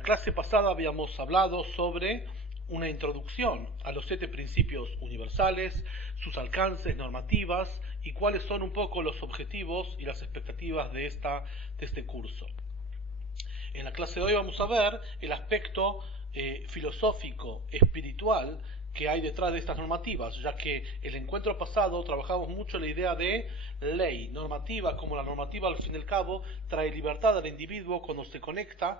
la clase pasada habíamos hablado sobre una introducción a los 7 principios universales, sus alcances, normativas y cuáles son un poco los objetivos y las expectativas de este curso. En la clase de hoy vamos a ver el aspecto filosófico, espiritual que hay detrás de estas normativas, ya que el encuentro pasado trabajamos mucho la idea de ley, normativa, como la normativa al fin y al cabo trae libertad al individuo cuando se conecta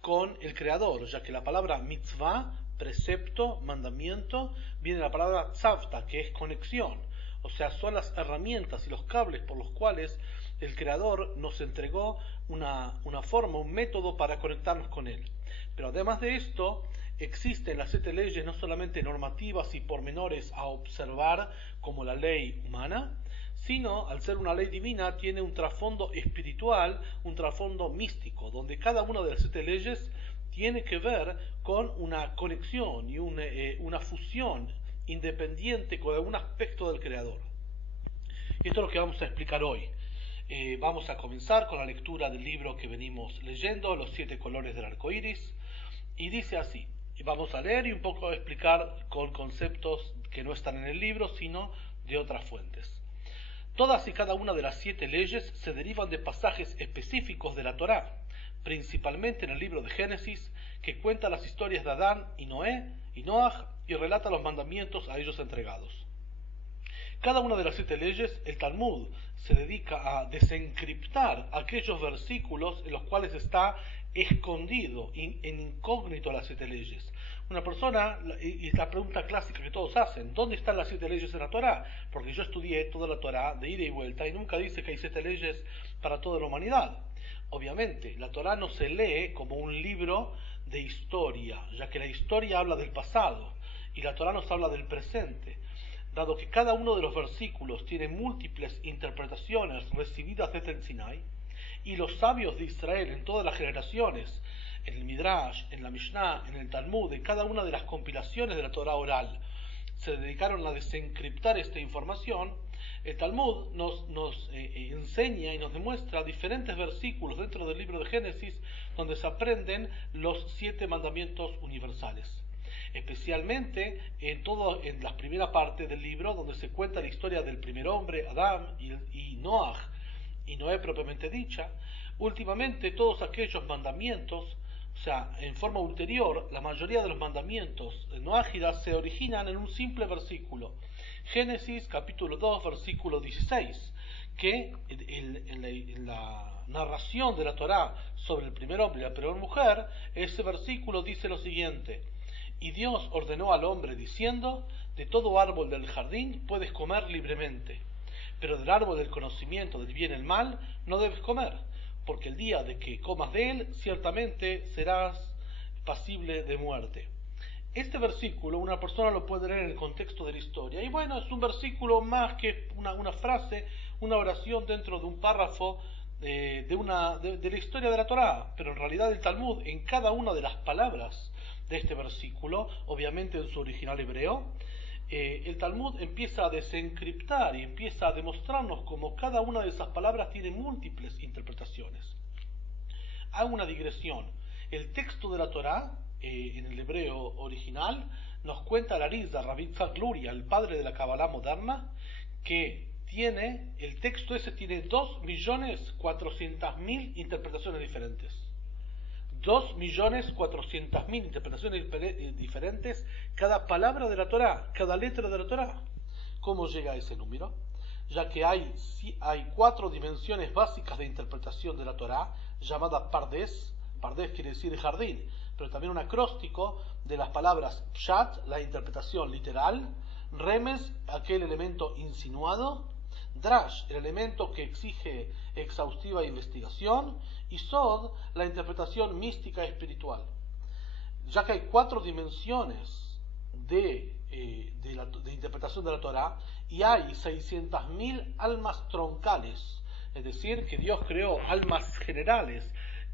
con el Creador, ya que la palabra mitzvah, precepto, mandamiento, viene de la palabra tzavta, que es conexión, o sea, son las herramientas y los cables por los cuales el Creador nos entregó una forma, un método para conectarnos con Él. Pero además de esto, existen las 7 leyes no solamente normativas y pormenores a observar como la ley humana, sino al ser una ley divina tiene un trasfondo espiritual, un trasfondo místico, donde cada una de las 7 leyes tiene que ver con una conexión y una fusión independiente con algún aspecto del Creador. Y esto es lo que vamos a explicar hoy. Vamos a comenzar con la lectura del libro que venimos leyendo, Los 7 colores del arco iris, y dice así. Vamos a leer y un poco a explicar con conceptos que no están en el libro, sino de otras fuentes. Todas y cada una de las 7 leyes se derivan de pasajes específicos de la Torá, principalmente en el libro de Génesis, que cuenta las historias de Adán y Noé y Noaj y relata los mandamientos a ellos entregados. Cada una de las 7 leyes, el Talmud se dedica a desencriptar aquellos versículos en los cuales está escondido, en incógnito las 7 leyes. Una persona, y es la pregunta clásica que todos hacen, ¿dónde están las 7 leyes en la Torá? Porque yo estudié toda la Torá de ida y vuelta y nunca dice que hay 7 leyes para toda la humanidad. Obviamente, la Torá no se lee como un libro de historia, ya que la historia habla del pasado y la Torá nos habla del presente. Dado que cada uno de los versículos tiene múltiples interpretaciones recibidas desde el Sinai, y los sabios de Israel en todas las generaciones, en el Midrash, en la Mishnah, en el Talmud, en cada una de las compilaciones de la Torá oral, se dedicaron a desencriptar esta información, el Talmud nos enseña y nos demuestra diferentes versículos dentro del libro de Génesis donde se aprenden los 7 mandamientos universales. Especialmente en la primera parte del libro donde se cuenta la historia del primer hombre, Adán y Noaj, y Noé propiamente dicha. Últimamente todos aquellos mandamientos, o sea, en forma ulterior, la mayoría de los mandamientos noágidas se originan en un simple versículo. Génesis capítulo 2 versículo 16, que en la narración de la Torá sobre el primer hombre y la primera mujer, ese versículo dice lo siguiente: y Dios ordenó al hombre diciendo, de todo árbol del jardín puedes comer libremente, pero del árbol del conocimiento del bien y el mal no debes comer, porque el día de que comas de él ciertamente serás pasible de muerte. Este versículo una persona lo puede leer en el contexto de la historia, y bueno, es un versículo más que una frase, una oración dentro de un párrafo de la historia de la Torá, pero en realidad el Talmud, en cada una de las palabras de este versículo, obviamente en su original hebreo, el Talmud empieza a desencriptar y empieza a demostrarnos cómo cada una de esas palabras tiene múltiples interpretaciones. Hago una digresión. El texto de la Torá, en el hebreo original, nos cuenta la Arizal, Rabbi Yitzhak Luria, el padre de la Kabbalah moderna, que el texto ese tiene 2.400.000 interpretaciones diferentes. 2.400.000 interpretaciones diferentes cada palabra de la Torá, cada letra de la Torá. ¿Cómo llega a ese número? Ya que hay 4 dimensiones básicas de interpretación de la Torá, llamada Pardes. Pardes quiere decir jardín, pero también un acróstico de las palabras Pshat, la interpretación literal; Remes, aquel elemento insinuado; Drash, el elemento que exige exhaustiva investigación; y Sod, la interpretación mística espiritual. Ya que hay 4 dimensiones de interpretación de la Torá, y hay 600.000 almas troncales, es decir, que Dios creó almas generales.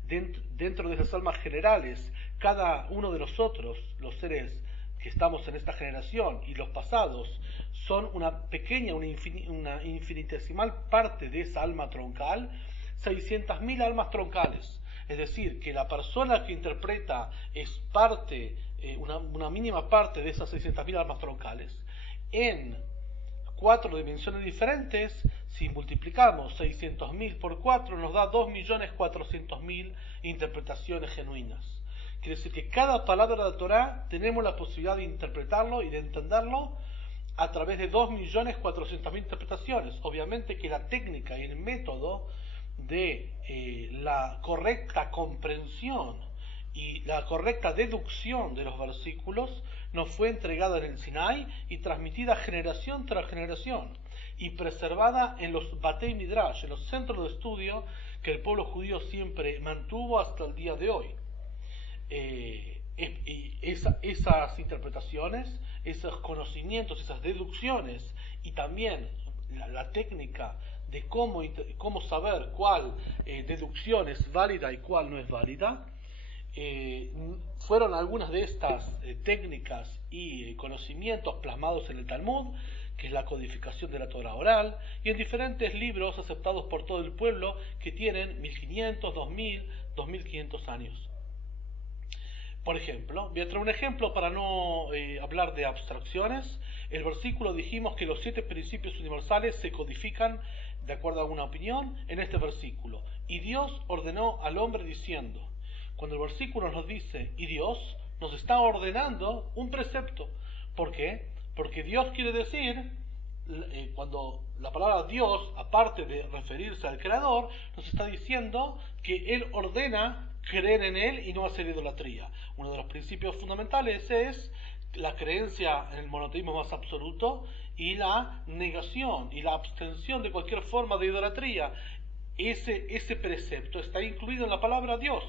Dentro de esas almas generales, cada uno de nosotros, los seres que estamos en esta generación y los pasados, son una pequeña, una infinitesimal parte de esa alma troncal, 600.000 almas troncales. es decir, que la persona que interpreta es parte, una mínima parte de esas 600.000 armas troncales, en 4 dimensiones diferentes, si multiplicamos 600.000 por 4 nos da 2.400.000 interpretaciones genuinas. Quiere decir que cada palabra de la Torá tenemos la posibilidad de interpretarlo y de entenderlo a través de 2.400.000 interpretaciones. Obviamente que la técnica y el método de la correcta comprensión y la correcta deducción de los versículos nos fue entregada en el Sinai y transmitida generación tras generación y preservada en los Batei Midrash, en los centros de estudio que el pueblo judío siempre mantuvo hasta el día de hoy. Esas interpretaciones, esos conocimientos, esas deducciones y también la técnica de cómo saber cuál deducción es válida y cuál no es válida, fueron algunas de estas técnicas y conocimientos plasmados en el Talmud, que es la codificación de la Torah oral, y en diferentes libros aceptados por todo el pueblo que tienen 1500, 2000, 2500 años. Por ejemplo, voy a traer un ejemplo para no hablar de abstracciones. El versículo dijimos que los 7 principios universales se codifican, de acuerdo a una opinión, en este versículo. Y Dios ordenó al hombre diciendo. Cuando el versículo nos dice, y Dios, nos está ordenando un precepto. ¿Por qué? Porque Dios quiere decir, cuando la palabra Dios, aparte de referirse al Creador, nos está diciendo que Él ordena creer en Él y no hacer idolatría. Uno de los principios fundamentales es la creencia en el monoteísmo más absoluto y la negación y la abstención de cualquier forma de idolatría. Ese precepto está incluido en la palabra Dios.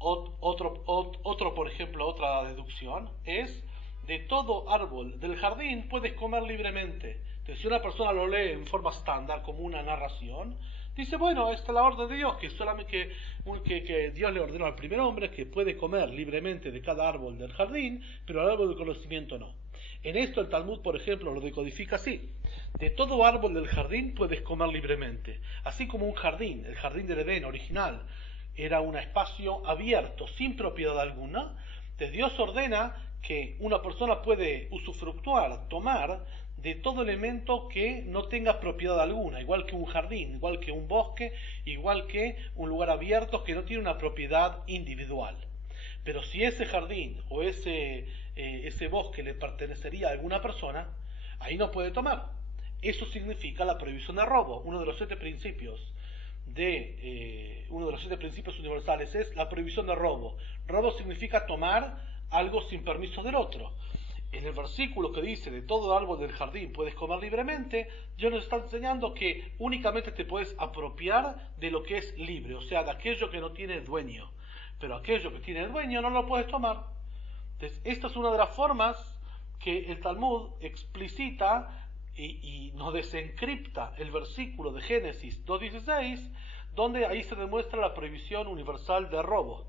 Por ejemplo, otra deducción es: de todo árbol del jardín puedes comer libremente. Entonces, si una persona lo lee en forma estándar, como una narración, dice, bueno, esta es la orden de Dios, que solamente que Dios le ordenó al primer hombre que puede comer libremente de cada árbol del jardín, pero al árbol del conocimiento no. En esto el Talmud, por ejemplo, lo decodifica así: de todo árbol del jardín puedes comer libremente. Así como un jardín, el jardín del Edén original, era un espacio abierto, sin propiedad alguna, entonces Dios ordena que una persona puede usufructuar, tomar de todo elemento que no tenga propiedad alguna, igual que un jardín, igual que un bosque, igual que un lugar abierto que no tiene una propiedad individual. Pero si ese jardín o ese bosque le pertenecería a alguna persona, ahí no puede tomar. Eso significa la prohibición de robo. Uno de los 7 principios universales es la prohibición de robo. Robo significa tomar algo sin permiso del otro. En el versículo que dice, de todo árbol del jardín puedes comer libremente, Dios nos está enseñando que únicamente te puedes apropiar de lo que es libre, o sea, de aquello que no tiene dueño. Pero aquello que tiene dueño no lo puedes tomar. Entonces, esta es una de las formas que el Talmud explicita y nos desencripta el versículo de Génesis 2.16, donde ahí se demuestra la prohibición universal de robo.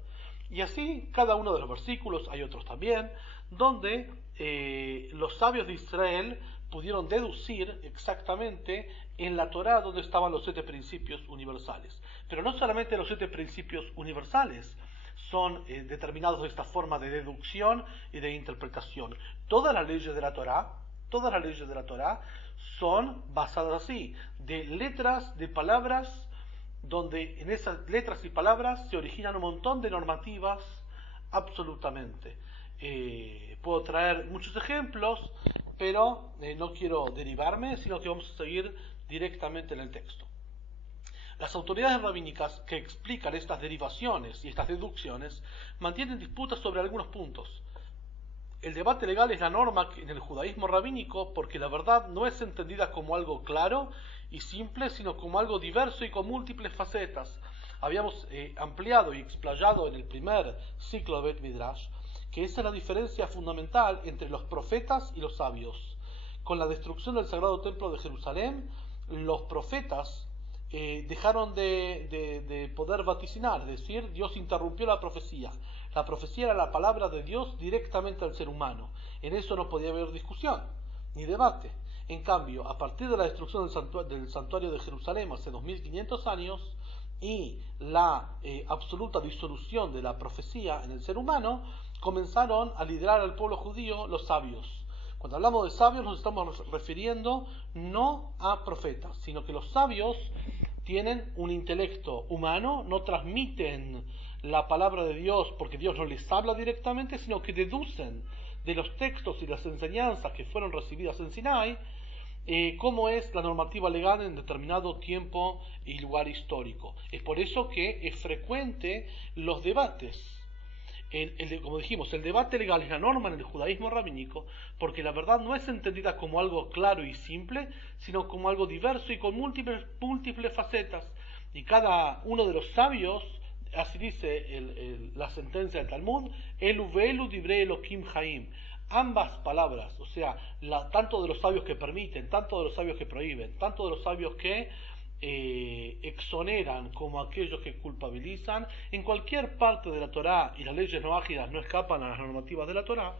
Y así, cada uno de los versículos, hay otros también, donde los sabios de Israel pudieron deducir exactamente en la Torá donde estaban los 7 principios universales. Pero no solamente los 7 principios universales son determinados de esta forma de deducción y de interpretación. Todas las leyes de la Torá son basadas así, de letras, de palabras, donde en esas letras y palabras se originan un montón de normativas absolutamente. Puedo traer muchos ejemplos, pero no quiero derivarme, sino que vamos a seguir directamente en el texto. Las autoridades rabínicas que explican estas derivaciones y estas deducciones mantienen disputas sobre algunos puntos. El debate legal es la norma en el judaísmo rabínico porque la verdad no es entendida como algo claro y simple, sino como algo diverso y con múltiples facetas. Habíamos ampliado y explayado en el primer ciclo de Bet Midrash que esa es la diferencia fundamental entre los profetas y los sabios. Con la destrucción del Sagrado Templo de Jerusalén, los profetas dejaron de poder vaticinar, es decir, Dios interrumpió la profecía. La profecía era la palabra de Dios directamente al ser humano. En eso no podía haber discusión ni debate. En cambio, a partir de la destrucción del santuario de Jerusalén hace 2500 años, y la absoluta disolución de la profecía en el ser humano, comenzaron a liderar al pueblo judío los sabios. Cuando hablamos de sabios nos estamos refiriendo no a profetas, sino que los sabios tienen un intelecto humano, no transmiten la palabra de Dios porque Dios no les habla directamente, sino que deducen de los textos y las enseñanzas que fueron recibidas en Sinai, cómo es la normativa legal en determinado tiempo y lugar histórico. Es por eso que es frecuente los debates. Como dijimos, el debate legal es la norma en el judaísmo rabínico, porque la verdad no es entendida como algo claro y simple, sino como algo diverso y con múltiples facetas. Y cada uno de los sabios, así dice la sentencia del Talmud, Elu ve'elu divrei Elokim Haim. Ambas palabras, o sea, tanto de los sabios que permiten, tanto de los sabios que prohíben, tanto de los sabios que exoneran como aquellos que culpabilizan, en cualquier parte de la Torá, y las leyes noágidas no escapan a las normativas de la Torá,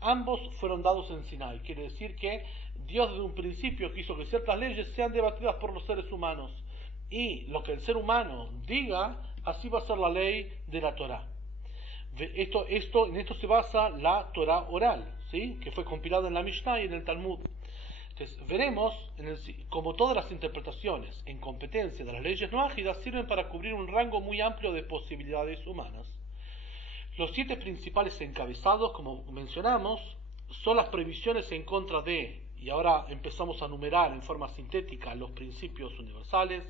ambos fueron dados en Sinai. Quiere decir que Dios desde un principio quiso que ciertas leyes sean debatidas por los seres humanos, y lo que el ser humano diga, así va a ser la ley de la Torá. En esto se basa la Torá oral, ¿sí?, que fue compilada en la Mishnah y en el Talmud. Entonces, veremos como todas las interpretaciones en competencia de las leyes noágidas sirven para cubrir un rango muy amplio de posibilidades humanas. Los 7 principales encabezados, como mencionamos, son las prohibiciones en contra de, y ahora empezamos a numerar en forma sintética los principios universales: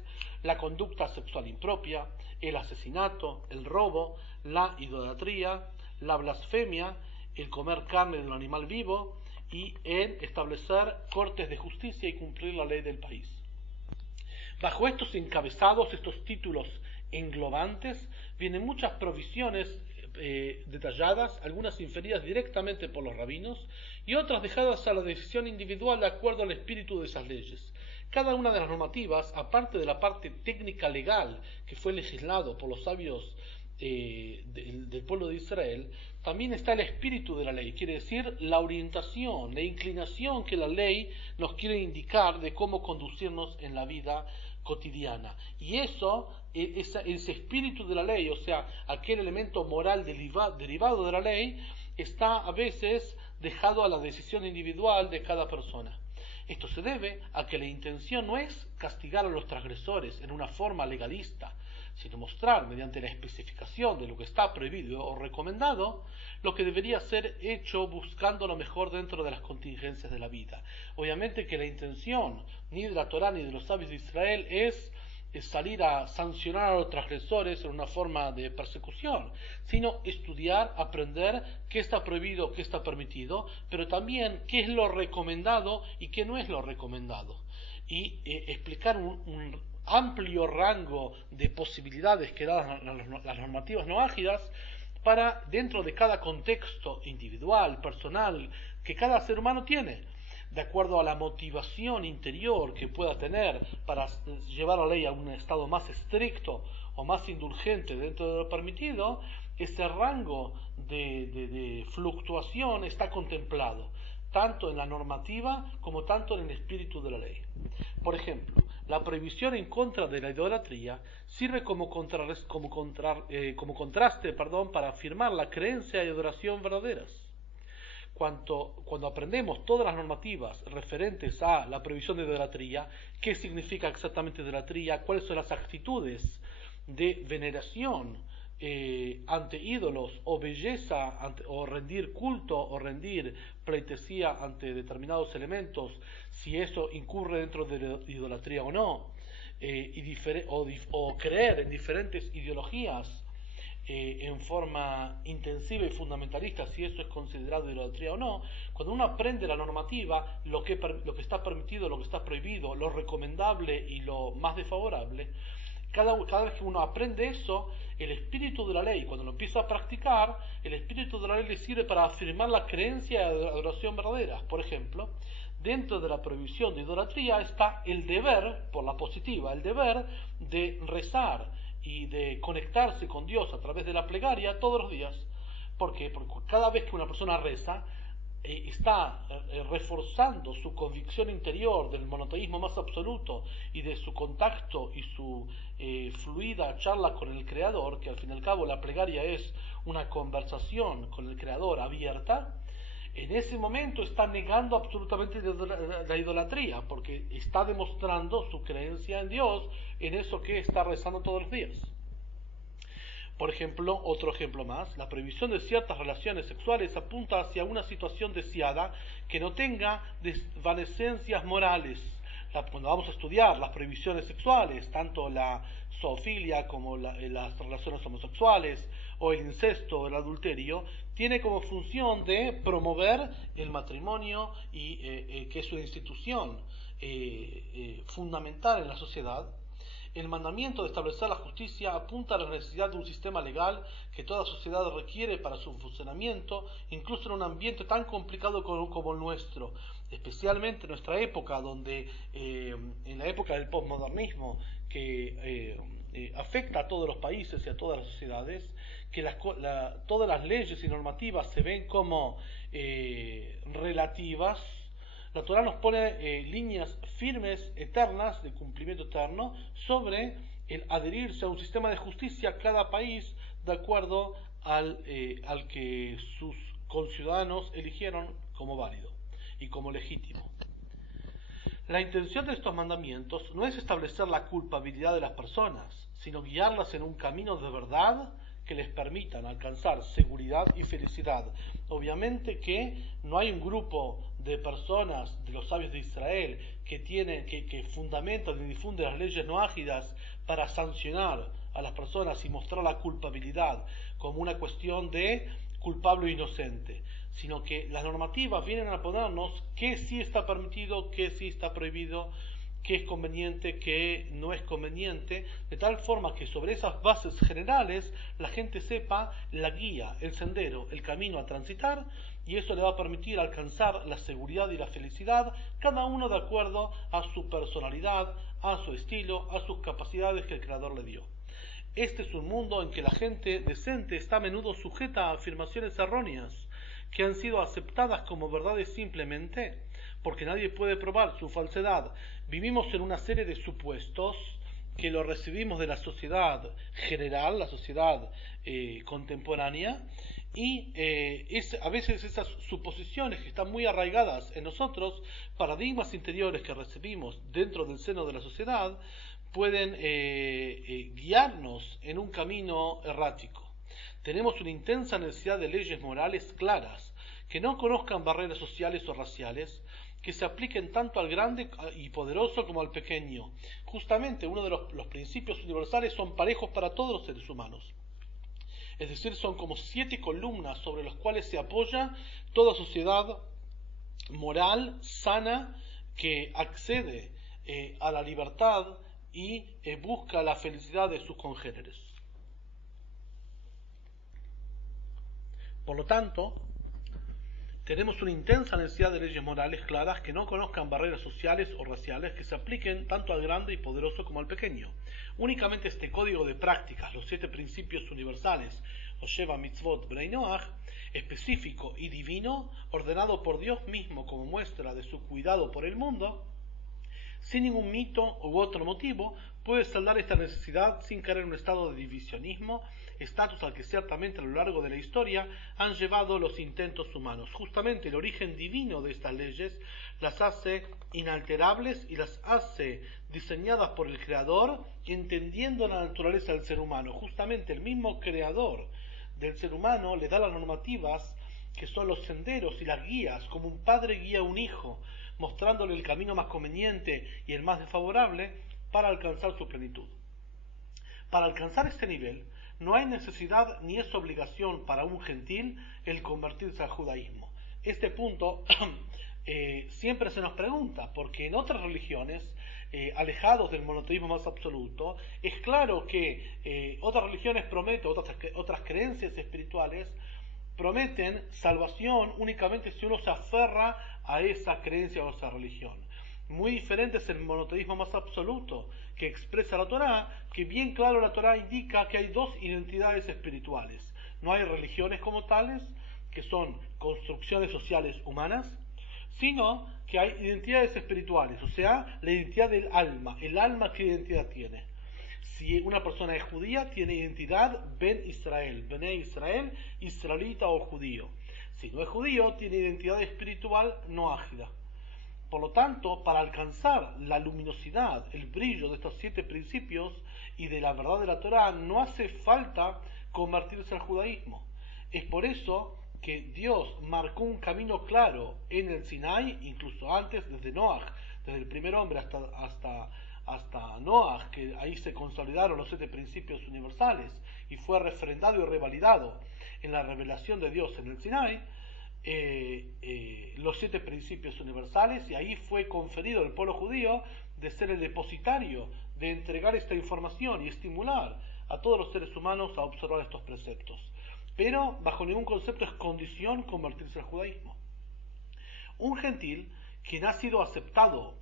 la conducta sexual impropia, el asesinato, el robo, la idolatría, la blasfemia, el comer carne de un animal vivo y el establecer cortes de justicia y cumplir la ley del país. Bajo estos encabezados, estos títulos englobantes, vienen muchas provisiones detalladas, algunas inferidas directamente por los rabinos y otras dejadas a la decisión individual de acuerdo al espíritu de esas leyes. Cada una de las normativas, aparte de la parte técnica legal que fue legislado por los sabios del pueblo de Israel, también está el espíritu de la ley, quiere decir la orientación, la inclinación que la ley nos quiere indicar de cómo conducirnos en la vida cotidiana. Y ese espíritu de la ley, o sea, aquel elemento moral derivado de la ley, está a veces dejado a la decisión individual de cada persona. Esto se debe a que la intención no es castigar a los transgresores en una forma legalista, sino mostrar, mediante la especificación de lo que está prohibido o recomendado, lo que debería ser hecho buscando lo mejor dentro de las contingencias de la vida. Obviamente que la intención ni de la Torá ni de los sabios de Israel es salir a sancionar a los transgresores en una forma de persecución, sino estudiar, aprender qué está prohibido, qué está permitido, pero también qué es lo recomendado y qué no es lo recomendado, y explicar un amplio rango de posibilidades que dan las normativas noágidas para, dentro de cada contexto individual, personal, que cada ser humano tiene, de acuerdo a la motivación interior que pueda tener para llevar la ley a un estado más estricto o más indulgente dentro de lo permitido, ese rango de fluctuación está contemplado, tanto en la normativa como tanto en el espíritu de la ley. Por ejemplo, la prohibición en contra de la idolatría sirve como contraste para afirmar la creencia y adoración verdaderas. Cuando aprendemos todas las normativas referentes a la prohibición de idolatría, qué significa exactamente idolatría, cuáles son las actitudes de veneración ante ídolos o belleza, o rendir culto o rendir pleitesía ante determinados elementos, si eso incurre dentro de la idolatría o no, o creer en diferentes ideologías en forma intensiva y fundamentalista, si eso es considerado idolatría o no. Cuando uno aprende la normativa, lo que está permitido, lo que está prohibido, lo recomendable y lo más desfavorable, cada vez que uno aprende eso, el espíritu de la ley, cuando lo empieza a practicar, el espíritu de la ley le sirve para afirmar la creencia de adoración verdadera. Por ejemplo, dentro de la prohibición de idolatría está el deber, por la positiva, el deber de rezar y de conectarse con Dios a través de la plegaria todos los días. ¿Por qué? Porque cada vez que una persona reza, está reforzando su convicción interior del monoteísmo más absoluto y de su contacto y su fluida charla con el Creador, que al fin y al cabo la plegaria es una conversación con el Creador abierta, en ese momento está negando absolutamente la idolatría, porque está demostrando su creencia en Dios, en eso que está rezando todos los días. Por ejemplo, otro ejemplo más, la prohibición de ciertas relaciones sexuales apunta hacia una situación deseada que no tenga desvanecencias morales. Cuando vamos a estudiar las prohibiciones sexuales, tanto la zoofilia como las relaciones homosexuales, o el incesto o el adulterio, tiene como función de promover el matrimonio y que es una institución fundamental en la sociedad. El mandamiento de establecer la justicia apunta a la necesidad de un sistema legal que toda sociedad requiere para su funcionamiento, incluso en un ambiente tan complicado como el nuestro, especialmente en nuestra época, donde en la época del posmodernismo, que afecta a todos los países y a todas las sociedades, que todas las leyes y normativas se ven como relativas. La Torah nos pone líneas firmes, eternas, de cumplimiento eterno, sobre el adherirse a un sistema de justicia cada país de acuerdo al que sus conciudadanos eligieron como válido y como legítimo. La intención de estos mandamientos no es establecer la culpabilidad de las personas, sino guiarlas en un camino de verdad que les permitan alcanzar seguridad y felicidad. Obviamente que no hay un grupo de personas, de los sabios de Israel, que fundamentan y difunden las leyes noágidas para sancionar a las personas y mostrar la culpabilidad como una cuestión de culpable o inocente, sino que las normativas vienen a ponernos qué sí está permitido, qué sí está prohibido, qué es conveniente, qué no es conveniente, de tal forma que sobre esas bases generales la gente sepa la guía, el sendero, el camino a transitar, y eso le va a permitir alcanzar la seguridad y la felicidad, cada uno de acuerdo a su personalidad, a su estilo, a sus capacidades que el Creador le dio. Este es un mundo en que la gente decente está a menudo sujeta a afirmaciones erróneas, que han sido aceptadas como verdades simplemente porque nadie puede probar su falsedad. Vivimos en una serie de supuestos que lo recibimos de la sociedad general, la sociedad contemporánea, y a veces esas suposiciones que están muy arraigadas en nosotros, paradigmas interiores que recibimos dentro del seno de la sociedad, pueden guiarnos en un camino errático. Tenemos una intensa necesidad de leyes morales claras, que no conozcan barreras sociales o raciales, que se apliquen tanto al grande y poderoso como al pequeño. Justamente uno de los principios universales son parejos para todos los seres humanos. Es decir, son como 7 columnas sobre las cuales se apoya toda sociedad moral, sana, que accede a la libertad y busca la felicidad de sus congéneres. Por lo tanto, tenemos una intensa necesidad de leyes morales claras que no conozcan barreras sociales o raciales, que se apliquen tanto al grande y poderoso como al pequeño. Únicamente este código de prácticas, los 7 principios universales, o Sheva Mitzvot Bnei Noach, específico y divino, ordenado por Dios mismo como muestra de su cuidado por el mundo, sin ningún mito u otro motivo, puede saldar esta necesidad sin caer en un estado de divisionismo, estatus al que ciertamente a lo largo de la historia han llevado los intentos humanos. Justamente el origen divino de estas leyes las hace inalterables y las hace diseñadas por el Creador, entendiendo la naturaleza del ser humano. Justamente el mismo Creador del ser humano le da las normativas que son los senderos y las guías, como un padre guía a un hijo, mostrándole el camino más conveniente y el más desfavorable para alcanzar su plenitud. Para alcanzar este nivel, no hay necesidad ni es obligación para un gentil el convertirse al judaísmo. Este punto siempre se nos pregunta, porque en otras religiones, alejados del monoteísmo más absoluto, es claro que otras religiones prometen, otras creencias espirituales prometen salvación únicamente si uno se aferra a esa creencia o a esa religión. Muy diferente es el monoteísmo más absoluto que expresa la Torá, que bien claro la Torá indica que hay 2 identidades espirituales. No hay religiones como tales, que son construcciones sociales humanas, sino que hay identidades espirituales, o sea, la identidad del alma. El alma, ¿qué identidad tiene? Si una persona es judía, tiene identidad Ben Israel, Bene Israel, israelita o judío. Si no es judío, tiene identidad espiritual no ágida. Por lo tanto, para alcanzar la luminosidad, el brillo de estos 7 principios y de la verdad de la Torá, no hace falta convertirse al judaísmo. Es por eso que Dios marcó un camino claro en el Sinai, incluso antes, desde Noaj, desde el primer hombre hasta Noaj, que ahí se consolidaron los 7 principios universales y fue refrendado y revalidado en la revelación de Dios en el Sinai, los 7 principios universales, y ahí fue conferido al pueblo judío de ser el depositario, de entregar esta información y estimular a todos los seres humanos a observar estos preceptos. Pero bajo ningún concepto es condición convertirse al judaísmo. Un gentil quien ha sido aceptado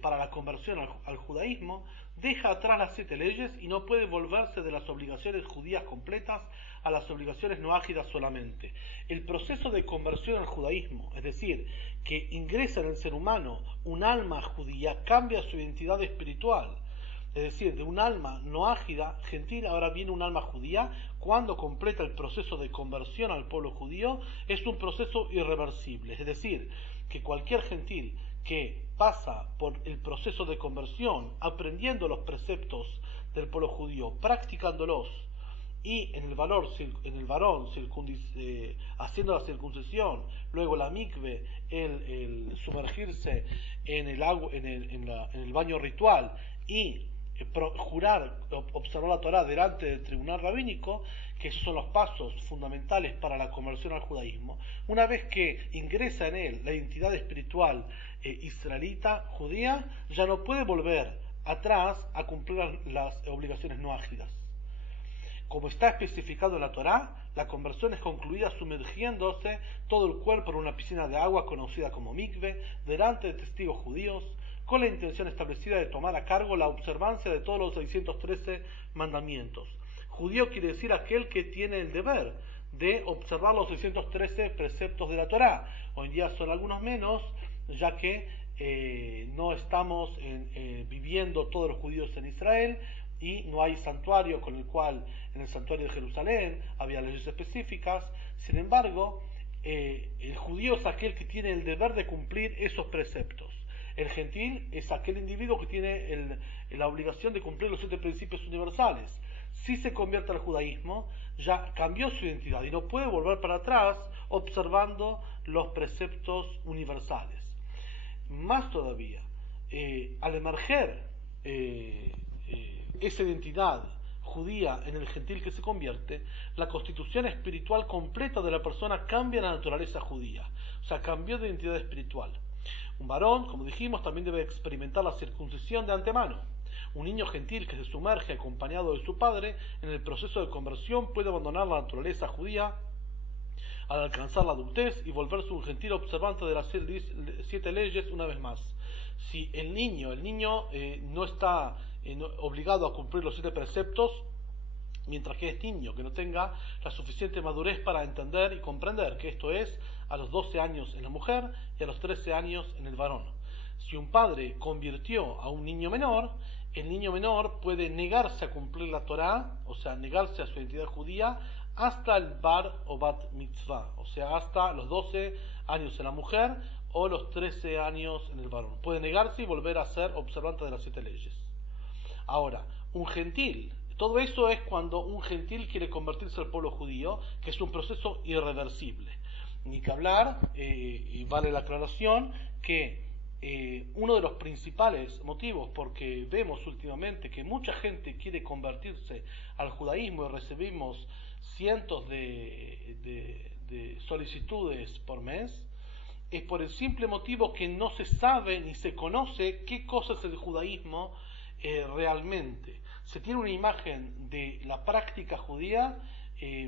para la conversión al judaísmo deja atrás las 7 leyes y no puede volverse de las obligaciones judías completas a las obligaciones no ágidas solamente. El proceso de conversión al judaísmo, es decir, que ingresa en el ser humano un alma judía, cambia su identidad espiritual. Es decir, de un alma no ágida, gentil, ahora viene un alma judía. Cuando completa el proceso de conversión al pueblo judío, es un proceso irreversible. Es decir, que cualquier gentil que pasa por el proceso de conversión, aprendiendo los preceptos del pueblo judío, practicándolos, y en el varón haciendo la circuncisión, luego la mikve, el sumergirse en el agua, en el baño ritual, y jurar, observar la Torá delante del tribunal rabínico, que esos son los pasos fundamentales para la conversión al judaísmo. Una vez que ingresa en él la identidad espiritual israelita, judía, ya no puede volver atrás a cumplir las obligaciones no ágidas. Como está especificado en la Torá, la conversión es concluida sumergiéndose todo el cuerpo en una piscina de agua conocida como mikve, delante de testigos judíos, con la intención establecida de tomar a cargo la observancia de todos los 613 mandamientos. Judío quiere decir aquel que tiene el deber de observar los 613 preceptos de la Torá. Hoy en día son algunos menos, ya que no estamos viviendo todos los judíos en Israel, y no hay santuario con el cual en el santuario de Jerusalén había leyes específicas. Sin embargo, el judío es aquel que tiene el deber de cumplir esos preceptos. El gentil es aquel individuo que tiene la obligación de cumplir los 7 principios universales. Si se convierte al judaísmo, ya cambió su identidad y no puede volver para atrás observando los preceptos universales. Más todavía, al emerger esa identidad judía en el gentil que se convierte, la constitución espiritual completa de la persona cambia la naturaleza judía, o sea, cambió de identidad espiritual. Un varón, como dijimos, también debe experimentar la circuncisión de antemano. Un niño gentil que se sumerge acompañado de su padre en el proceso de conversión puede abandonar la naturaleza judía al alcanzar la adultez y volverse un gentil observante de las 7 leyes una vez más. Si el niño no está obligado a cumplir los 7 preceptos, mientras que es niño, que no tenga la suficiente madurez para entender y comprender que esto es a los 12 años en la mujer y a los 13 años en el varón. Si un padre convirtió a un niño menor, el niño menor puede negarse a cumplir la Torá, o sea, negarse a su identidad judía, hasta el bar o bat mitzvah, o sea, hasta los 12 años en la mujer o los 13 años en el varón. Puede negarse y volver a ser observante de las 7 leyes. Ahora, un gentil, todo eso es cuando un gentil quiere convertirse al pueblo judío, que es un proceso irreversible. Ni que hablar, y vale la aclaración, que uno de los principales motivos porque vemos últimamente que mucha gente quiere convertirse al judaísmo y recibimos cientos de solicitudes por mes, es por el simple motivo que no se sabe ni se conoce qué cosa es el judaísmo realmente. Se tiene una imagen de la práctica judía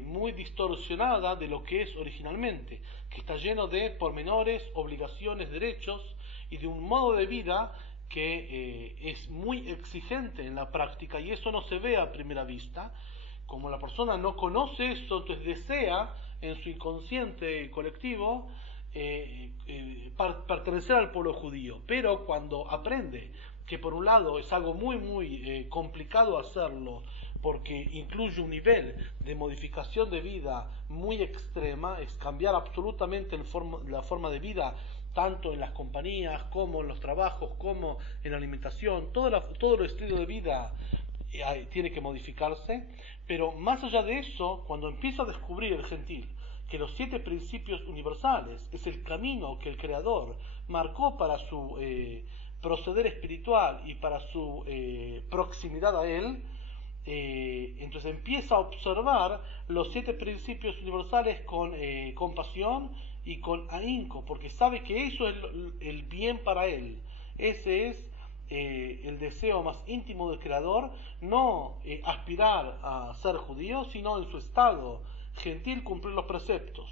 muy distorsionada de lo que es originalmente, que está lleno de pormenores, obligaciones, derechos y de un modo de vida que es muy exigente en la práctica, y eso no se ve a primera vista. Como la persona no conoce eso, entonces desea en su inconsciente colectivo pertenecer al pueblo judío, pero cuando aprende que por un lado es algo muy complicado hacerlo, porque incluye un nivel de modificación de vida muy extrema, es cambiar absolutamente la forma de vida, tanto en las compañías, como en los trabajos, como en la alimentación, todo el estilo de vida tiene que modificarse, pero más allá de eso, cuando empieza a descubrir el gentil que los 7 principios universales es el camino que el Creador marcó para su proceder espiritual y para su proximidad a Él, entonces empieza a observar los 7 principios universales con compasión y con ahínco, porque sabe que eso es el bien para él. Ese es el deseo más íntimo del Creador, no aspirar a ser judío, sino en su estado gentil cumplir los preceptos.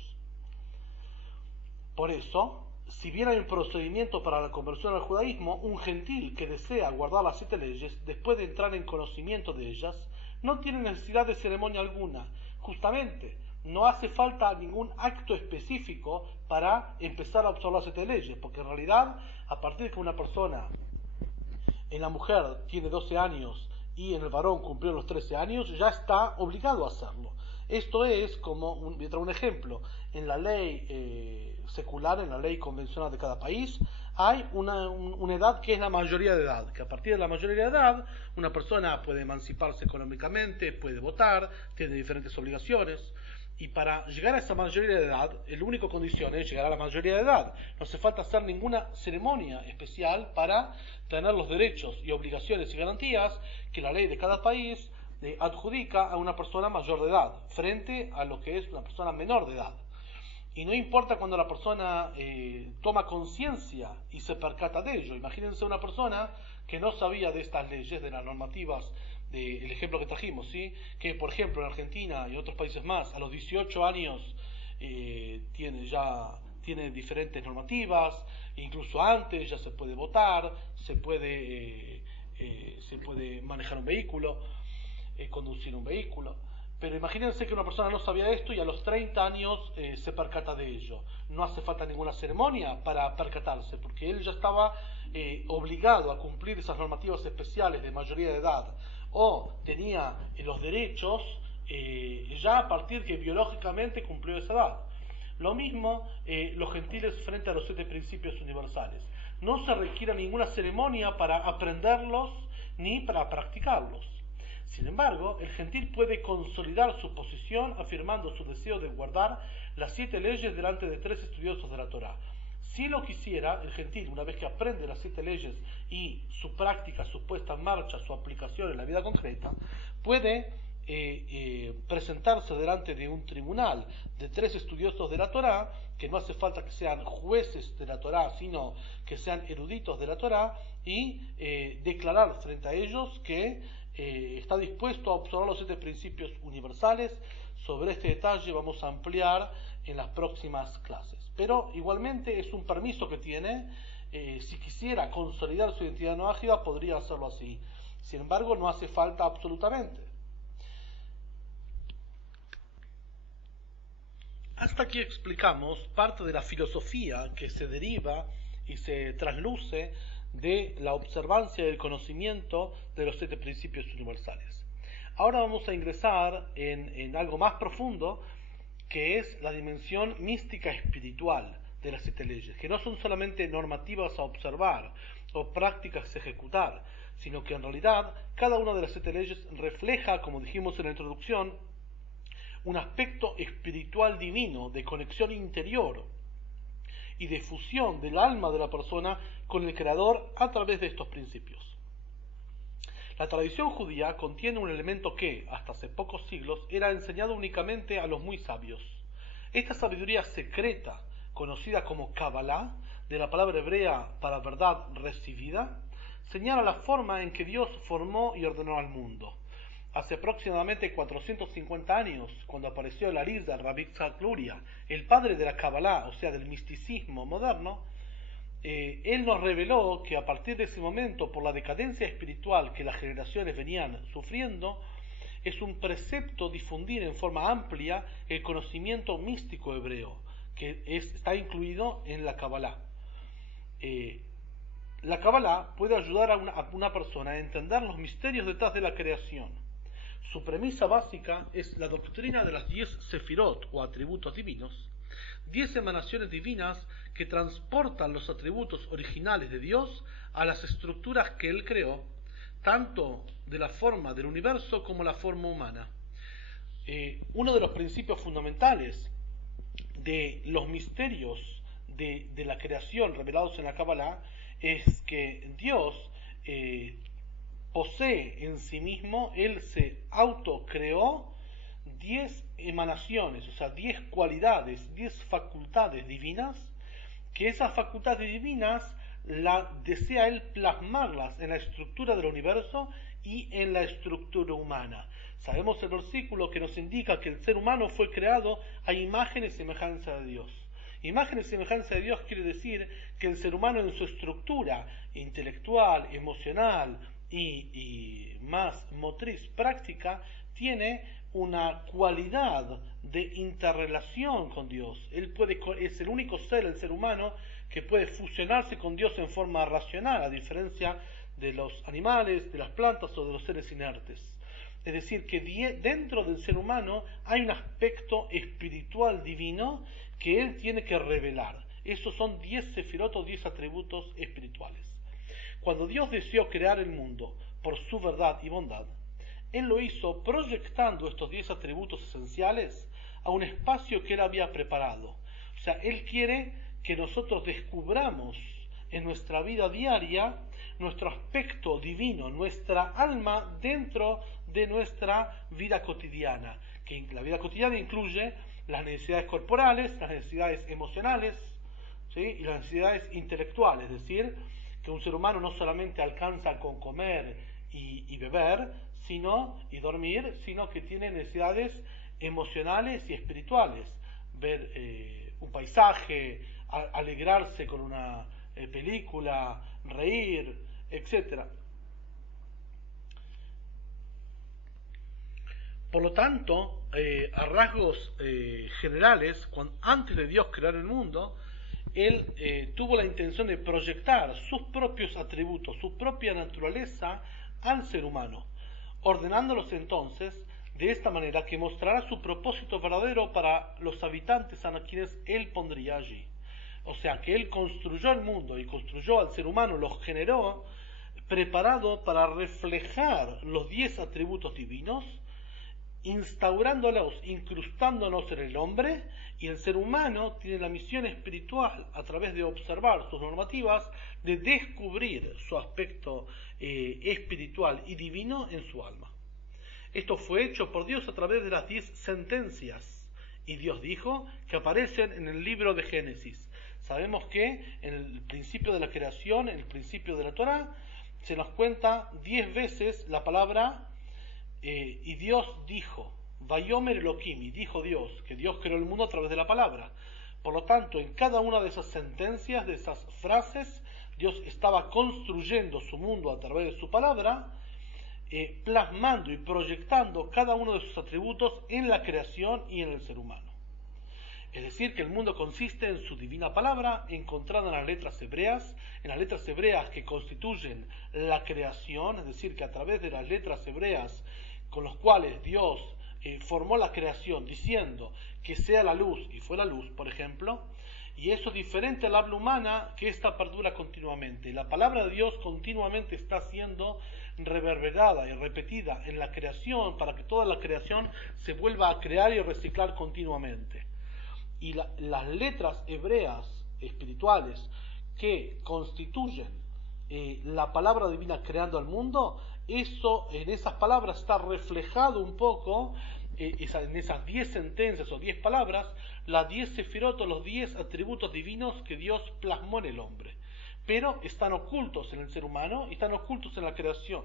Por eso, si bien hay un procedimiento para la conversión al judaísmo, un gentil que desea guardar las 7 leyes, después de entrar en conocimiento de ellas, no tiene necesidad de ceremonia alguna. Justamente, no hace falta ningún acto específico para empezar a observar las 7 leyes, porque en realidad, a partir de que una persona, en la mujer tiene 12 años y en el varón cumplió los 13 años, ya está obligado a hacerlo. Esto es como, voy a traer un ejemplo, en la ley secular, en la ley convencional de cada país, hay una edad que es la mayoría de edad, que a partir de la mayoría de edad una persona puede emanciparse económicamente, puede votar, tiene diferentes obligaciones, y para llegar a esa mayoría de edad, la única condición es llegar a la mayoría de edad. No hace falta hacer ninguna ceremonia especial para tener los derechos y obligaciones y garantías que la ley de cada país adjudica a una persona mayor de edad, frente a lo que es una persona menor de edad. Y no importa cuando la persona toma conciencia y se percata de ello. Imagínense una persona que no sabía de estas leyes, de las normativas, del ejemplo que trajimos, ¿sí? Que por ejemplo en Argentina y en otros países más, a los 18 años tiene diferentes normativas, incluso antes ya se puede votar, se puede manejar un vehículo, conducir un vehículo. Pero imagínense que una persona no sabía esto y a los 30 años se percata de ello. No hace falta ninguna ceremonia para percatarse, porque él ya estaba obligado a cumplir esas normativas especiales de mayoría de edad, o tenía los derechos ya a partir que biológicamente cumplió esa edad. Lo mismo los gentiles frente a los 7 principios universales. No se requiere ninguna ceremonia para aprenderlos ni para practicarlos. Sin embargo, el gentil puede consolidar su posición afirmando su deseo de guardar las 7 leyes delante de 3 estudiosos de la Torá. Si lo quisiera, el gentil, una vez que aprende las 7 leyes y su práctica, su puesta en marcha, su aplicación en la vida concreta, puede presentarse delante de un tribunal de 3 estudiosos de la Torá, que no hace falta que sean jueces de la Torá, sino que sean eruditos de la Torá, y declarar frente a ellos que está dispuesto a observar los 7 principios universales. Sobre este detalle vamos a ampliar en las próximas clases. Pero igualmente es un permiso que tiene, si quisiera consolidar su identidad no ágida, podría hacerlo así. Sin embargo, no hace falta absolutamente. Hasta aquí explicamos parte de la filosofía que se deriva y se trasluce de la observancia y el conocimiento de los 7 principios universales. Ahora vamos a ingresar en algo más profundo, que es la dimensión mística espiritual de las 7 leyes, que no son solamente normativas a observar o prácticas a ejecutar, sino que en realidad cada una de las 7 leyes refleja, como dijimos en la introducción, un aspecto espiritual divino de conexión interior y de fusión del alma de la persona con el Creador a través de estos principios. La tradición judía contiene un elemento que, hasta hace pocos siglos, era enseñado únicamente a los muy sabios. Esta sabiduría secreta, conocida como Kabbalah, de la palabra hebrea para verdad recibida, señala la forma en que Dios formó y ordenó al mundo. Hace aproximadamente 450 años, cuando apareció el Arizal Rabbi Yitzhak Luria, el padre de la Kabbalah, o sea, del misticismo moderno, él nos reveló que a partir de ese momento, por la decadencia espiritual que las generaciones venían sufriendo, es un precepto difundir en forma amplia el conocimiento místico hebreo, que está incluido en la Kabbalah. La Kabbalah puede ayudar a una persona a entender los misterios detrás de la creación. Su premisa básica es la doctrina de las 10 sefirot o atributos divinos, 10 emanaciones divinas que transportan los atributos originales de Dios a las estructuras que Él creó, tanto de la forma del universo como la forma humana. Uno de los principios fundamentales de los misterios de la creación revelados en la Kabbalah es que Dios posee en sí mismo, Él se autocreó 10 emanaciones, o sea, 10 cualidades, 10 facultades divinas, que esas facultades divinas desea Él plasmarlas en la estructura del universo y en la estructura humana. Sabemos el versículo que nos indica que el ser humano fue creado a imagen y semejanza de Dios. Imagen y semejanza de Dios quiere decir que el ser humano en su estructura intelectual, emocional y más motriz práctica tiene una cualidad de interrelación con Dios. Es el único ser, el ser humano, que puede fusionarse con Dios en forma racional, a diferencia de los animales, de las plantas o de los seres inertes. Es decir, que dentro del ser humano hay un aspecto espiritual divino que él tiene que revelar. Esos son 10 sefirot o 10 atributos espirituales. Cuando Dios deseó crear el mundo por su verdad y bondad, Él lo hizo proyectando estos 10 atributos esenciales a un espacio que Él había preparado. O sea, Él quiere que nosotros descubramos en nuestra vida diaria nuestro aspecto divino, nuestra alma dentro de nuestra vida cotidiana, que la vida cotidiana incluye las necesidades corporales, las necesidades emocionales, ¿sí? Y las necesidades intelectuales, es decir, que un ser humano no solamente alcanza con comer y beber y dormir, sino que tiene necesidades emocionales y espirituales, ver un paisaje, alegrarse con una película, reír, etc. Por lo tanto, a rasgos generales, antes de Dios crear el mundo, Él tuvo la intención de proyectar sus propios atributos, su propia naturaleza al ser humano, ordenándolos entonces de esta manera que mostrará su propósito verdadero para los habitantes a quienes Él pondría allí. O sea, que Él construyó el mundo y construyó al ser humano, lo generó preparado para reflejar los 10 atributos divinos, instaurándolos, incrustándonos en el hombre, y el ser humano tiene la misión espiritual, a través de observar sus normativas, de descubrir su aspecto espiritual y divino en su alma. Esto fue hecho por Dios a través de las 10 sentencias, y Dios dijo, que aparecen en el libro de Génesis. Sabemos que en el principio de la creación, en el principio de la Torá, se nos cuenta 10 veces la palabra y Dios dijo, Vayomer Elohim, y dijo Dios, que Dios creó el mundo a través de la palabra. Por lo tanto, en cada una de esas sentencias, de esas frases, Dios estaba construyendo su mundo a través de su palabra, plasmando y proyectando cada uno de sus atributos en la creación y en el ser humano. Es decir, que el mundo consiste en su divina palabra, encontrada en las letras hebreas que constituyen la creación, es decir, que a través de las letras hebreas con las cuales Dios formó la creación, diciendo que sea la luz, y fue la luz, por ejemplo, y eso es diferente al habla humana, que esta perdura continuamente. La palabra de Dios continuamente está siendo reverberada y repetida en la creación, para que toda la creación se vuelva a crear y reciclar continuamente. Y las letras hebreas espirituales que constituyen la palabra divina creando al mundo, en esas palabras está reflejado un poco, en esas 10 sentencias o 10 palabras, las 10 sefirot o los 10 atributos divinos que Dios plasmó en el hombre. Pero están ocultos en el ser humano y están ocultos en la creación.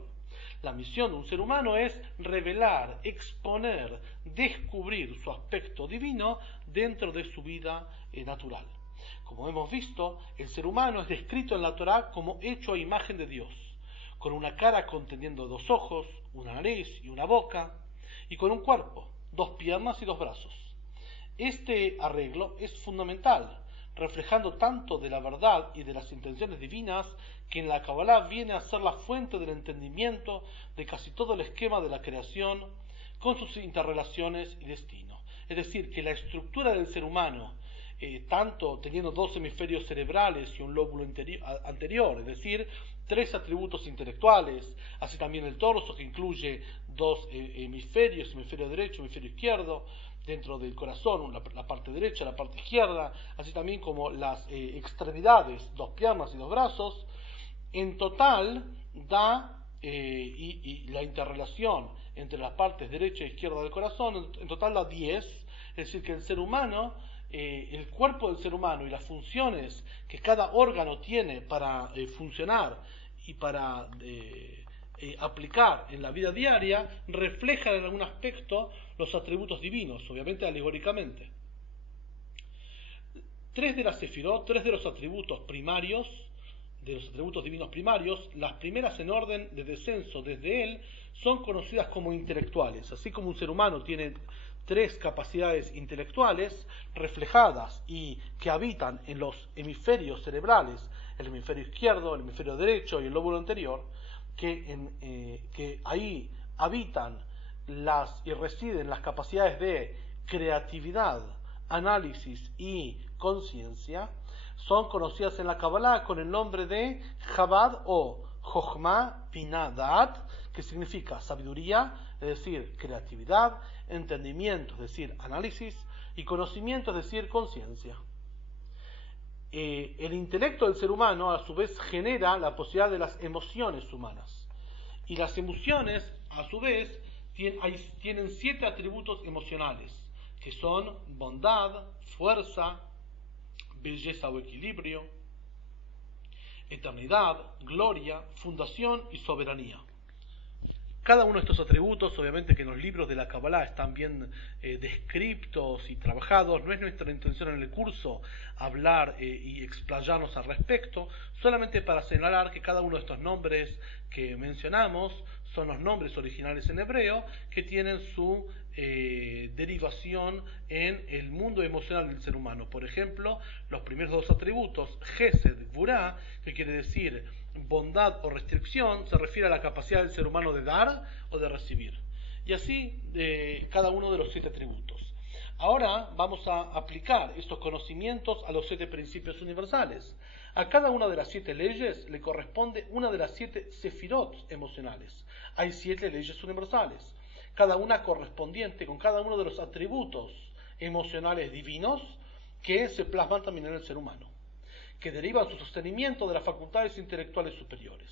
La misión de un ser humano es revelar, exponer, descubrir su aspecto divino dentro de su vida natural. Como hemos visto, el ser humano es descrito en la Torá como hecho a imagen de Dios, con una cara conteniendo 2 ojos, una nariz y una boca. y con un cuerpo, 2 piernas y 2 brazos. Este arreglo es fundamental, reflejando tanto de la verdad y de las intenciones divinas que en la Kabbalah viene a ser la fuente del entendimiento de casi todo el esquema de la creación con sus interrelaciones y destino. Es decir, que la estructura del ser humano, tanto teniendo 2 hemisferios cerebrales y un lóbulo anterior, es decir, 3 atributos intelectuales, así también el torso que incluye 2 hemisferios, hemisferio derecho, hemisferio izquierdo, dentro del corazón, la parte derecha, la parte izquierda, así también como las extremidades, 2 piernas y 2 brazos, en total da, y la interrelación entre las partes derecha e izquierda del corazón, en total da 10, es decir, que el ser humano, el cuerpo del ser humano y las funciones que cada órgano tiene para funcionar y para aplicar en la vida diaria, reflejan en algún aspecto los atributos divinos, obviamente alegóricamente. 3 de las sefirot, 3 de los atributos primarios, de los atributos divinos primarios, las primeras en orden de descenso desde él, son conocidas como intelectuales. Así como un ser humano tiene 3 capacidades intelectuales reflejadas y que habitan en los hemisferios cerebrales, el hemisferio izquierdo, el hemisferio derecho y el lóbulo anterior, que ahí habitan y residen las capacidades de creatividad, análisis y conciencia, son conocidas en la Kabbalah con el nombre de Chabad o Jochma Binah Da'at, que significa sabiduría, es decir, creatividad, entendimiento, es decir, análisis, y conocimiento, es decir, conciencia. El intelecto del ser humano, a su vez, genera la posibilidad de las emociones humanas. Y las emociones, a su vez, tienen 7 atributos emocionales, que son bondad, fuerza, belleza o equilibrio, eternidad, gloria, fundación y soberanía. Cada uno de estos atributos, obviamente que en los libros de la Kabbalah están bien descritos y trabajados. No es nuestra intención en el curso hablar y explayarnos al respecto, solamente para señalar que cada uno de estos nombres que mencionamos son los nombres originales en hebreo que tienen su derivación en el mundo emocional del ser humano. Por ejemplo, los primeros 2 atributos, Gesed, Gvurá, que quiere decir bondad o restricción, se refiere a la capacidad del ser humano de dar o de recibir. Y así cada uno de los 7 atributos. Ahora vamos a aplicar estos conocimientos a los 7 principios universales. A cada una de las 7 leyes le corresponde una de las 7 sefirot emocionales. Hay 7 leyes universales, cada una correspondiente con cada uno de los atributos emocionales divinos que se plasman también en el ser humano, que derivan su sostenimiento de las facultades intelectuales superiores.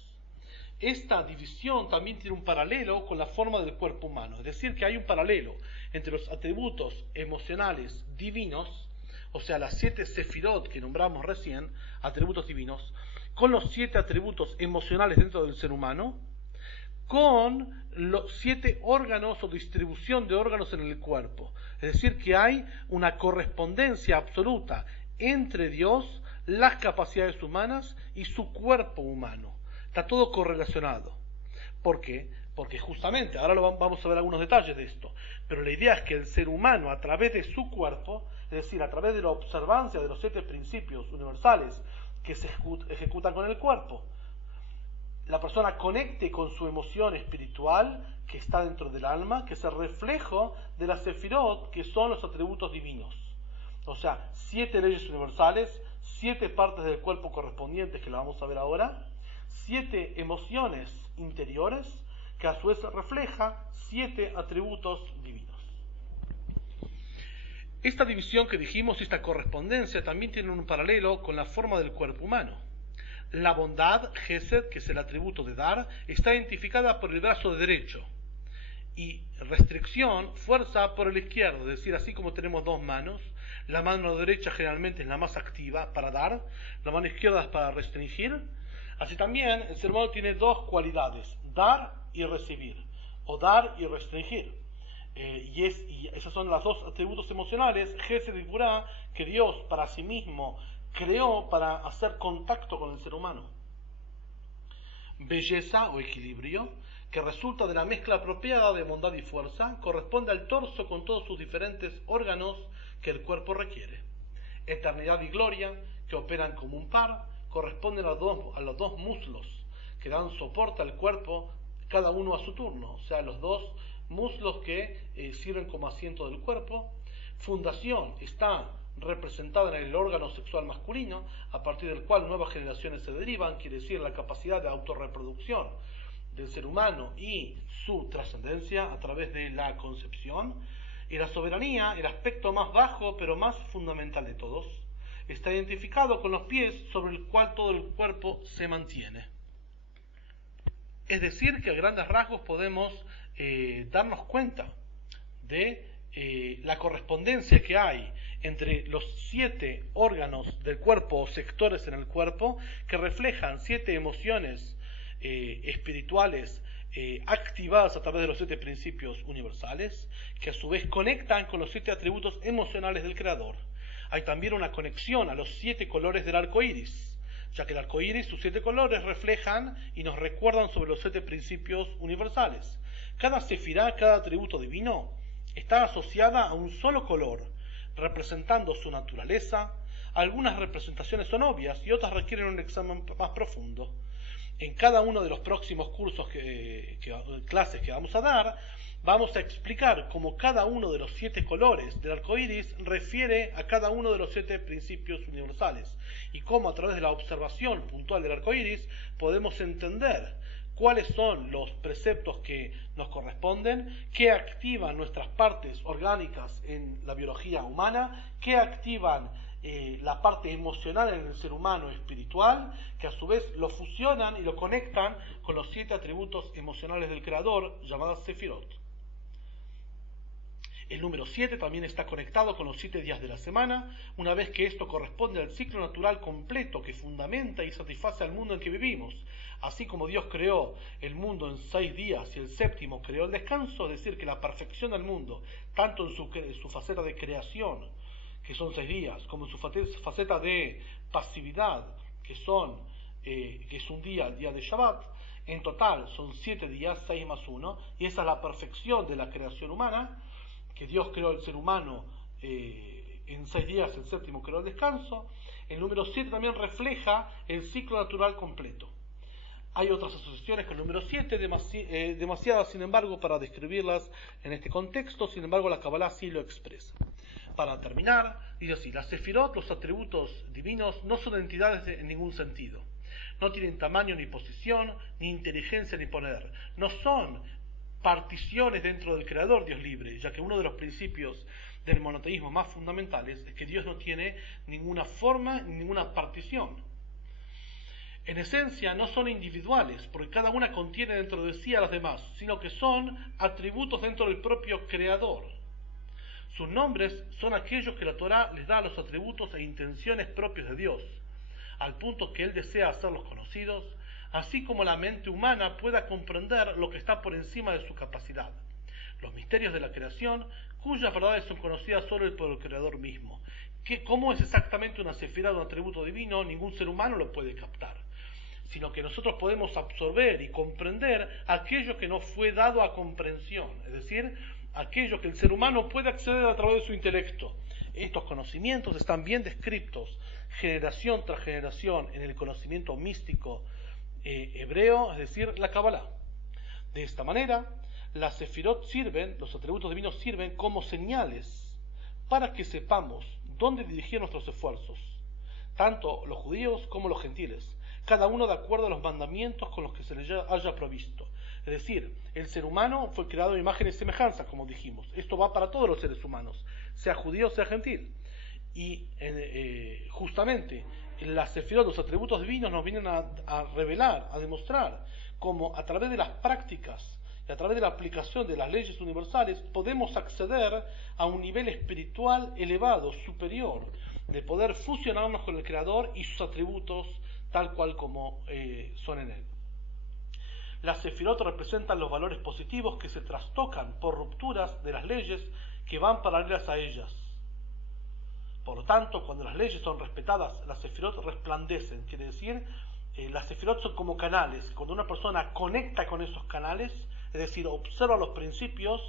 Esta división también tiene un paralelo con la forma del cuerpo humano, es decir, que hay un paralelo entre los atributos emocionales divinos, o sea, las 7 sefirot que nombramos recién, atributos divinos, con los 7 atributos emocionales dentro del ser humano, con los 7 órganos o distribución de órganos en el cuerpo. Es decir, que hay una correspondencia absoluta entre Dios, las capacidades humanas y su cuerpo humano. Está todo correlacionado. ¿Por qué? Porque justamente, ahora vamos a ver algunos detalles de esto, pero la idea es que el ser humano, a través de su cuerpo, es decir, a través de la observancia de los 7 principios universales que se ejecutan con el cuerpo, la persona conecte con su emoción espiritual que está dentro del alma, que es el reflejo de las sefirot, que son los atributos divinos. O sea, 7 leyes universales, 7 partes del cuerpo correspondientes, que la vamos a ver ahora, 7 emociones interiores, que a su vez refleja 7 atributos divinos. Esta división que dijimos, esta correspondencia, también tiene un paralelo con la forma del cuerpo humano. La bondad, Gesed, que es el atributo de dar, está identificada por el brazo derecho, y restricción, fuerza, por el izquierdo. Es decir, así como tenemos 2 manos, la mano derecha generalmente es la más activa para dar, la mano izquierda es para restringir. Así también el ser humano tiene 2 cualidades, dar y recibir, o dar y restringir. Y esos son los 2 atributos emocionales, Gesed y Gvurá, que Dios para sí mismo creó para hacer contacto con el ser humano. Belleza o equilibrio que resulta de la mezcla apropiada de bondad y fuerza, corresponde al torso con todos sus diferentes órganos que el cuerpo requiere. Eternidad y gloria, que operan como un par, corresponden a los dos muslos que dan soporte al cuerpo, cada uno a su turno, o sea, los dos muslos que sirven como asiento del cuerpo. Fundación está representada en el órgano sexual masculino, a partir del cual nuevas generaciones se derivan, quiere decir la capacidad de autorreproducción del ser humano y su trascendencia a través de la concepción. Y la soberanía, el aspecto más bajo pero más fundamental de todos, está identificado con los pies sobre el cual todo el cuerpo se mantiene. Es decir, que a grandes rasgos podemos darnos cuenta de la correspondencia que hay entre los 7 órganos del cuerpo o sectores en el cuerpo que reflejan 7 emociones espirituales activadas a través de los 7 principios universales, que a su vez conectan con los 7 atributos emocionales del Creador. Hay también una conexión a los 7 colores del arco iris, ya que el arco iris, sus 7 colores reflejan y nos recuerdan sobre los 7 principios universales. Cada sefirá, cada atributo divino, está asociada a un solo color, representando su naturaleza. Algunas representaciones son obvias y otras requieren un examen más profundo. En cada uno de los próximos cursos, clases que vamos a dar, vamos a explicar cómo cada uno de los 7 colores del arco iris refiere a cada uno de los 7 principios universales, y cómo a través de la observación puntual del arco iris podemos entender cuáles son los preceptos que nos corresponden, qué activan nuestras partes orgánicas en la biología humana, qué activan la parte emocional en el ser humano espiritual, que a su vez lo fusionan y lo conectan con los 7 atributos emocionales del Creador, llamadas Sefirot. El número 7 también está conectado con los 7 días de la semana, una vez que esto corresponde al ciclo natural completo que fundamenta y satisface al mundo en que vivimos. Así como Dios creó el mundo en 6 días y el séptimo creó el descanso, es decir, que la perfección del mundo, tanto en su faceta de creación, que son 6 días, como en su faceta de pasividad, que es un día, el día de Shabbat, en total son 7 días, 6 más 1, y esa es la perfección de la creación humana, que Dios creó el ser humano en 6 días, el séptimo creó el descanso. El número 7 también refleja el ciclo natural completo. Hay otras asociaciones con el número 7, demasiadas sin embargo para describirlas en este contexto, sin embargo la Kabbalah sí lo expresa. Para terminar, dice así: las sefirot, los atributos divinos, no son entidades en ningún sentido. No tienen tamaño ni posición, ni inteligencia ni poder. No son particiones dentro del Creador, Dios libre, ya que uno de los principios del monoteísmo más fundamentales es que Dios no tiene ninguna forma ni ninguna partición. En esencia no son individuales, porque cada una contiene dentro de sí a las demás, sino que son atributos dentro del propio Creador. Sus nombres son aquellos que la Torá les da a los atributos e intenciones propios de Dios, al punto que Él desea hacerlos conocidos, así como la mente humana pueda comprender lo que está por encima de su capacidad. Los misterios de la creación, cuyas verdades son conocidas solo por el Creador mismo. ¿Cómo es exactamente una sefirá de un atributo divino? Ningún ser humano lo puede captar, sino que nosotros podemos absorber y comprender aquello que no fue dado a comprensión, es decir, aquello que el ser humano puede acceder a través de su intelecto. Estos conocimientos están bien descritos generación tras generación en el conocimiento místico hebreo, es decir, la Kabbalah. De esta manera, las sefirot sirven, los atributos divinos sirven como señales para que sepamos dónde dirigir nuestros esfuerzos, tanto los judíos como los gentiles, cada uno de acuerdo a los mandamientos con los que se les haya provisto. Es decir, el ser humano fue creado en imagen y semejanza, como dijimos. Esto va para todos los seres humanos, sea judío, sea gentil. Y justamente las sefirot, los atributos divinos, nos vienen a revelar, a demostrar cómo a través de las prácticas y a través de la aplicación de las leyes universales podemos acceder a un nivel espiritual elevado, superior, de poder fusionarnos con el Creador y sus atributos tal cual como son en Él. Las sefirot representan los valores positivos que se trastocan por rupturas de las leyes que van paralelas a ellas. Por lo tanto, cuando las leyes son respetadas, las sefirot resplandecen, quiere decir las sefirot son como canales. Cuando una persona conecta con esos canales, es decir, observa los principios,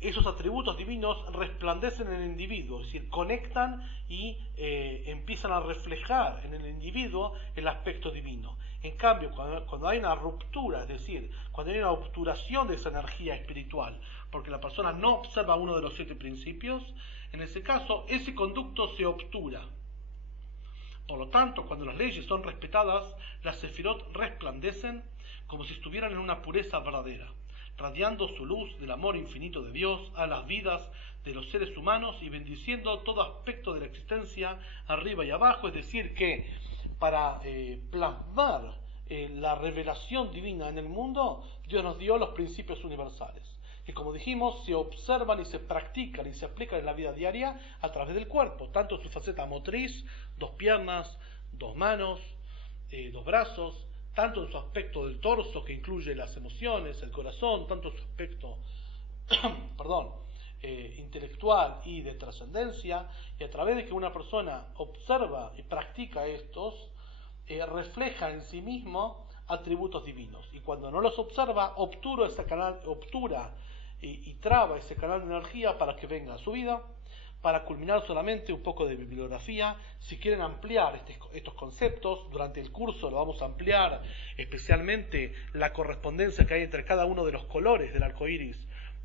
esos atributos divinos resplandecen en el individuo, es decir, conectan y empiezan a reflejar en el individuo el aspecto divino. En cambio, cuando hay una ruptura, es decir, cuando hay una obturación de esa energía espiritual, porque la persona no observa uno de los 7 principios, en ese caso, ese conducto se obtura. Por lo tanto, cuando las leyes son respetadas, las sefirot resplandecen como si estuvieran en una pureza verdadera, radiando su luz del amor infinito de Dios a las vidas de los seres humanos y bendiciendo todo aspecto de la existencia arriba y abajo. Es decir, que para plasmar la revelación divina en el mundo, Dios nos dio los principios universales, que como dijimos, se observan y se practican y se aplican en la vida diaria a través del cuerpo, tanto en su faceta motriz, 2 piernas, 2 manos, 2 brazos, tanto en su aspecto del torso, que incluye las emociones, el corazón, tanto en su aspecto intelectual y de trascendencia, y a través de que una persona observa y practica estos, refleja en sí mismo atributos divinos, y cuando no los observa, obtura y traba ese canal de energía para que venga a su vida. Para culminar solamente un poco de bibliografía, si quieren ampliar estos conceptos, durante el curso lo vamos a ampliar, especialmente la correspondencia que hay entre cada uno de los colores del arco iris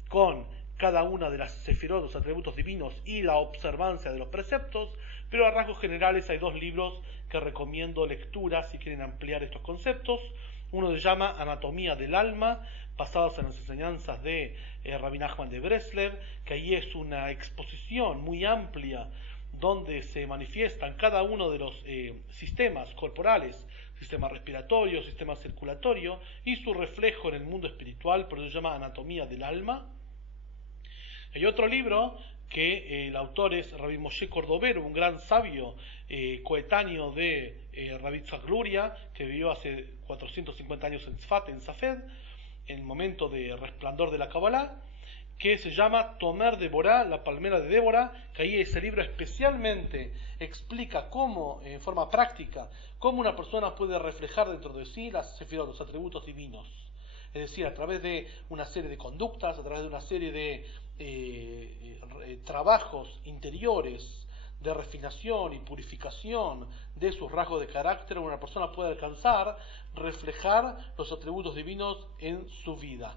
con cada una de las sefirot, los atributos divinos, y la observancia de los preceptos, pero a rasgos generales hay 2 libros que recomiendo lectura si quieren ampliar estos conceptos. Uno se llama Anatomía del Alma, basados en las enseñanzas de Rabbi Nachman de Breslev, que ahí es una exposición muy amplia donde se manifiestan cada uno de los sistemas corporales, sistema respiratorio, sistema circulatorio, y su reflejo en el mundo espiritual, por eso se llama Anatomía del Alma. Hay otro libro que el autor es Rabbi Moshe Cordovero, un gran sabio coetáneo de Rabbi Tzak Luria, que vivió hace 450 años en Tzfat, en Safed, en el momento de resplandor de la Kabbalah, que se llama Tomer Deborah, la palmera de Débora, que ahí ese libro especialmente explica cómo, en forma práctica, cómo una persona puede reflejar dentro de sí las sefirot, los atributos divinos. Es decir, a través de una serie de conductas, a través de una serie de trabajos interiores, de refinación y purificación de sus rasgos de carácter, una persona puede alcanzar, reflejar los atributos divinos en su vida.